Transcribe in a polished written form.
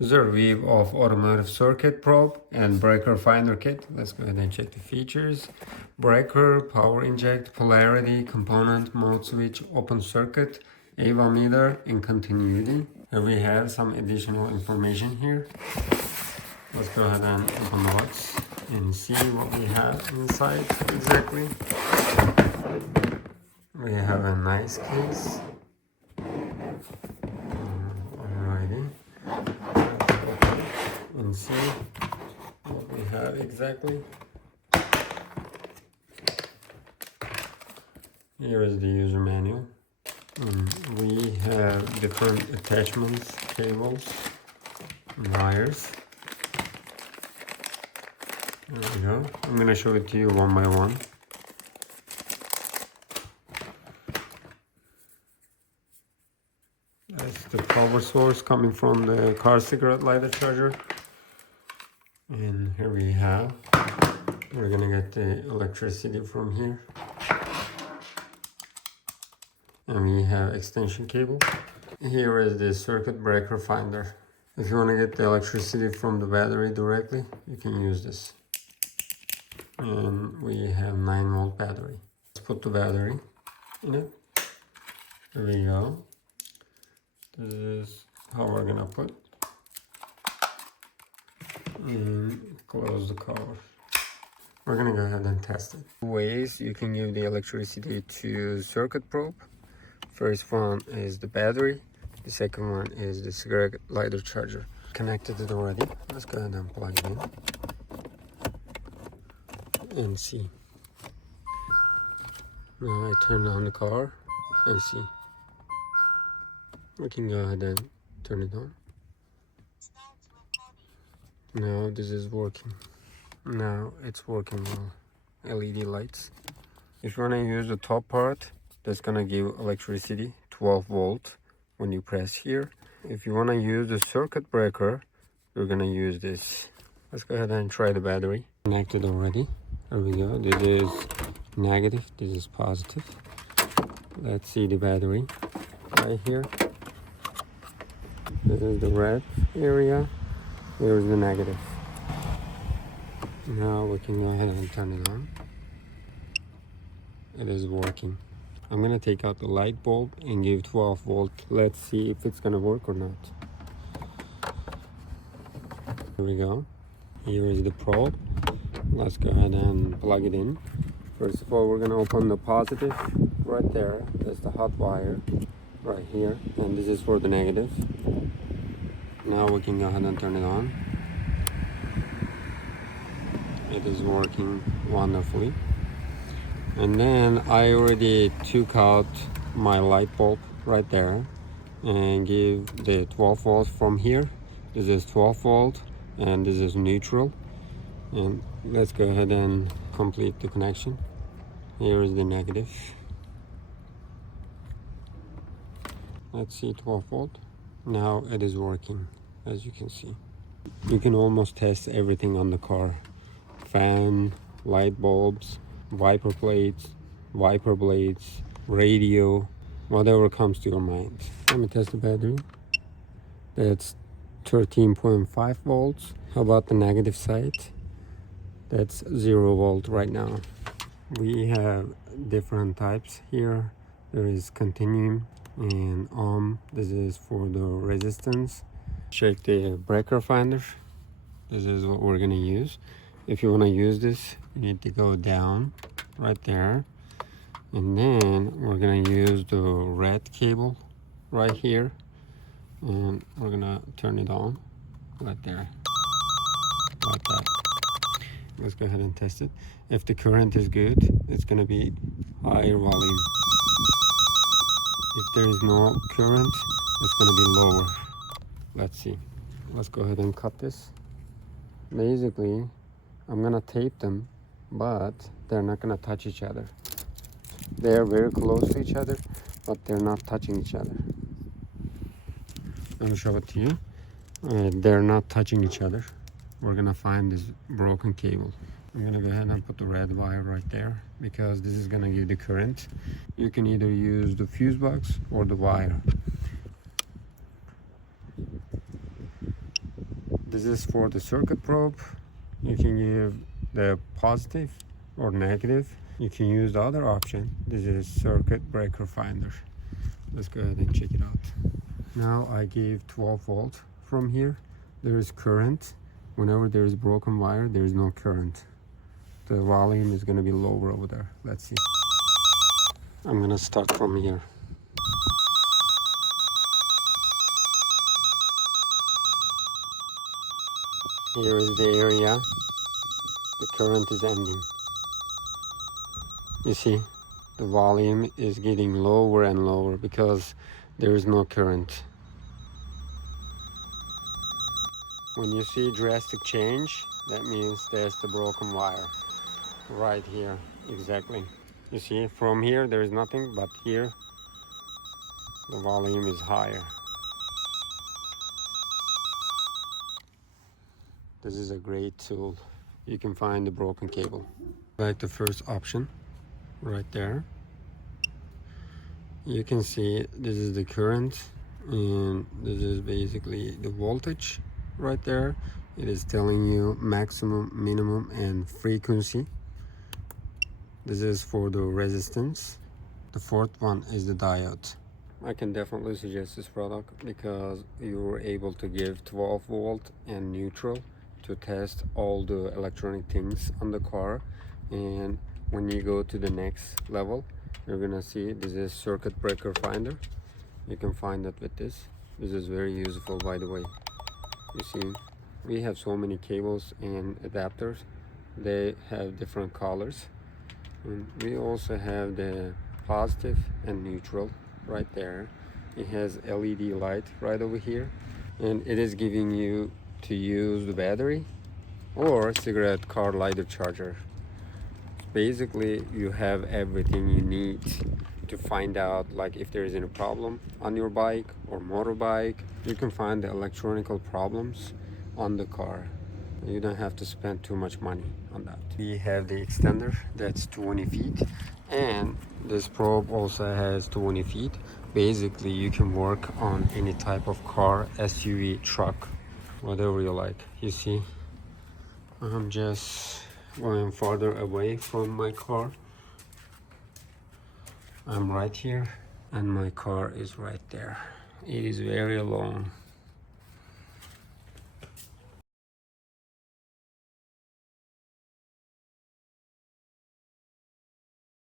This is a review of automotive circuit probe and breaker finder kit. Let's go ahead and check the features. Breaker, power inject, polarity, component, mode switch, open circuit, AVA meter, and continuity. Here we have some additional information here. Let's go ahead and open the box and see what we have inside exactly. We have a nice case. Alrighty. And see what we have exactly. Here is the user manual. We have different attachments, cables, wires. There we go. I'm gonna show it to you one by one. That's the power source coming from the car cigarette lighter charger. And here we have, we're gonna get the electricity from here. And we have extension cable. Here is the circuit breaker finder. If you want to get the electricity from the battery directly, you can use this. And we have 9-volt battery. Let's put the battery in it. There we go. This is how we're gonna put. And close the cover. We're gonna go ahead and test it. Ways you can give the electricity to circuit probe. First one is the battery. The second one is the cigarette lighter charger. Connected it already. Let's go ahead and plug it in and see. Now I turn on the car and see. We can go ahead and turn it on. Now this is working. Now it's working well. LED lights. If you want to use the top part, that's gonna give electricity 12 volt when you press here. If you want to use the circuit breaker, you're gonna use this. Let's go ahead and try the battery. Connected already. There we go. This is negative, this is positive. Let's see the battery right here. This is the red area. Here's the negative. Now we can go ahead and turn it on. It is working. I'm gonna take out the light bulb and give 12 volt. Let's see if it's gonna work or not. Here we go. Here is the probe. Let's go ahead and plug it in. First of all, we're gonna open the positive right there. That's the hot wire right here. And this is for the negative. Now we can go ahead and turn it on. It is working wonderfully. And then I already took out my light bulb right there and give the 12 volts from here. This is 12 volt and this is neutral. And let's go ahead and complete the connection. Here is the negative. Let's see, 12 volt. Now it is working, as you can see. You can almost test everything on the car. Fan, light bulbs, wiper plates, wiper blades, radio, whatever comes to your mind. Let me test the battery. That's 13.5 volts. How about the negative side? That's 0 volt right now. We have different types here. There is continuum and ohm. This is for the resistance. Check the breaker finder. This is what we're gonna use. If you want to use this, you need to go down right there, and then we're gonna use the red cable right here, and we're gonna turn it on right there, like that. Let's go ahead and test it. If the current is good, it's gonna be higher volume. If there is no current, it's gonna be lower. Let's see. Let's go ahead and cut this. Basically, I'm gonna tape them, but they're not gonna touch each other. They're very close to each other, but they're not touching each other. Let me show it to you. They're not touching each other. We're gonna find this broken cable. I'm gonna go ahead and put the red wire right there because this is gonna give the current. You can either use the fuse box or the wire. This is for the circuit probe. You can give the positive or negative. You can use the other option. This is circuit breaker finder. Let's go ahead and check it out. Now I gave 12 volt from here. There is current. Whenever there is broken wire, there is no current. The volume is going to be lower over there. Let's see. I'm going to start from here. Here is the area. The current is ending. You see, the volume is getting lower and lower because there is no current. When you see drastic change, that means there's the broken wire. Right here, exactly. You see, from here there is nothing, but here the volume is higher. This is a great tool. You can find the broken cable. Like the first option, right there. You can see this is the current, and this is basically the voltage right there. It is telling you maximum, minimum, and frequency. This is for the resistance. The fourth one is the diode. I can definitely suggest this product because you're able to give 12 volt and neutral to test all the electronic things on the car. And when you go to the next level, you're gonna see this is circuit breaker finder. You can find that with this. This is very useful, by the way. You see, we have so many cables and adapters. They have different colors. And we also have the positive and neutral right there. It has LED light right over here, and it is giving you to use the battery or cigarette car lighter charger. Basically, you have everything you need to find out, like if there is any problem on your bike or motorbike. You can find the electronical problems on the car. You don't have to spend too much money on that. We have the extender that's 20 feet, and this probe also has 20 feet. Basically, you can work on any type of car, SUV, truck, whatever you like. You see, I'm just going farther away from my car. I'm right here, and my car is right there. It is very long.